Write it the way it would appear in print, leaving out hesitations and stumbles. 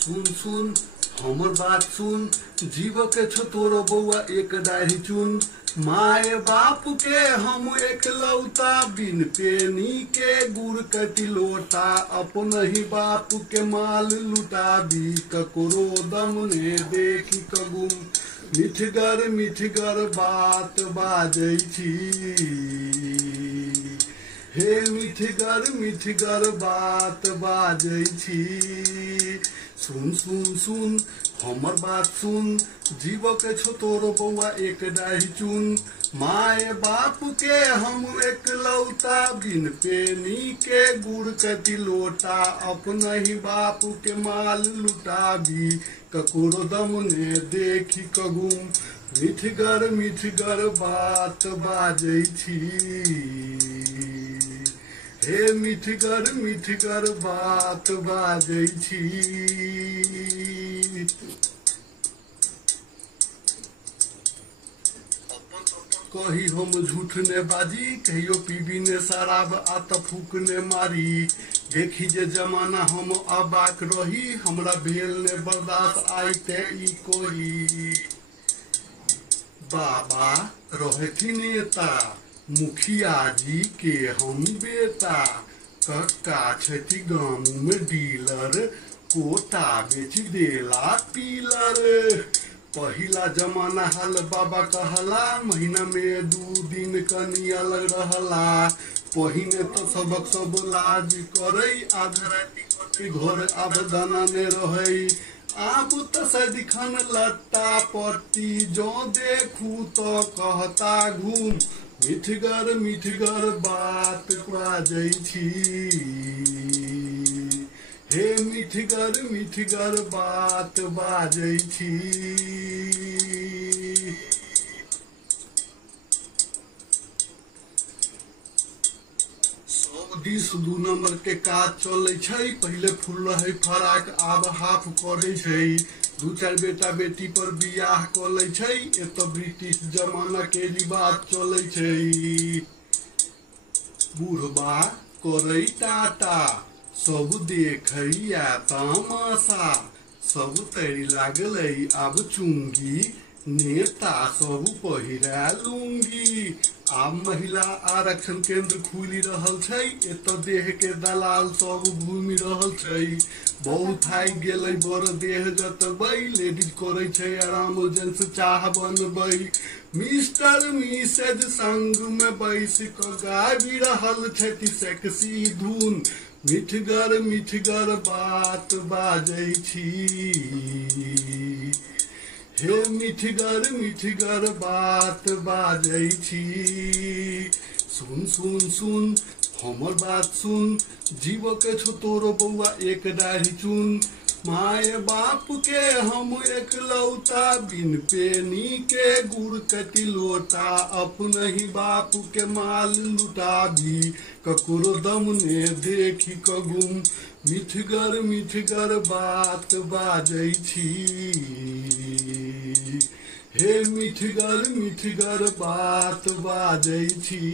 सुन सुन हमर बात सुन, जीव के छो तोरो बउआ एक डाढ़ी चुन। माए बाप के हम एक लौता, बिन पेनी के गुड़ कति लोटा। अपन ही बाप के माल लुटाबी, ककरो दम ने देखी कगुम। मिठगर बात बाजै छी, हे मिठगर बात बाजै छी। सुन सुन सुन हमर बात सुन, जीव के छो तोरो बउआ एक डाढ़ी चुन। माए बाप के हम एक लौता, बिन पेनी के गुड़ कति लोटा। अपन ही बाप के माल लुटाबी, ककरो दम ने देखी कगुम। मिठगर बात बाजै छी, हे मिठगर बात बाजै छी। कही हम झूठ ने बाजी, कहियो पीबी ने शराब आत फूक ने मारी। देखी जे जमाना हम अबाक रही, हमरा भेल ने बर्दाश्त आइते ई कोही। बाबा रहथि नेता, मुखिया जी के हम बेटा। कक्का छथि गाँव में डीलर, कोटा बेच देला पीलर। पहिला जमाना हल बाबा कहला, महीना में 2 दिन कनी अलग रहला। पहिने तो सबक सब लाज करे, आधा राति घर आब दाना ने रहे। आब तो सदिखन लट्टा पट्टी, जो देखू तो कहता घूम। मिठगर बात बाजै छी, हे मिठगर बात बाजै छी। डिस 2 नंबर के काज चलै छै, पहले फुल रहे फराक, आब हाफ करे छै। 2-4 बेटा बेटी पर बियाह कले छै, एत ब्रिटिश जमाना के रिवाज चलै छै। बुढ़बा करे टाटा, सब देखैया तमाशा। सब तैर लागलै आब चुंगी, नेता सब पहिरा लुंगी। आब महिला आरक्षण केंद्र खुलि रहल छै, एत देह के दलाल सब घूमि रहल छै। बहुत हाई गेलै बड़ देह जतबै, लेडीज करे छै आराम जेंट्स चाह बनबै। मिस्टर मिसेज संग में बैस क गाबि रहल छथि सेक्सी धुन। मिठगर बात बाजै छी, हे मिठगर बात बाजै छी। सुन सुन सुन हमर बात सुन, जीव के छो तोरो बउआ एक डाढ़ी चुन। माए बाप के हम एक लौता, बिन पेनी के गुड़ कति लोटा। अपन ही बाप के माल लुटाबी, ककरो दम ने देखी कगुम। मिठगर बात बाजै छी, हे मिठगर बात बाजै छी।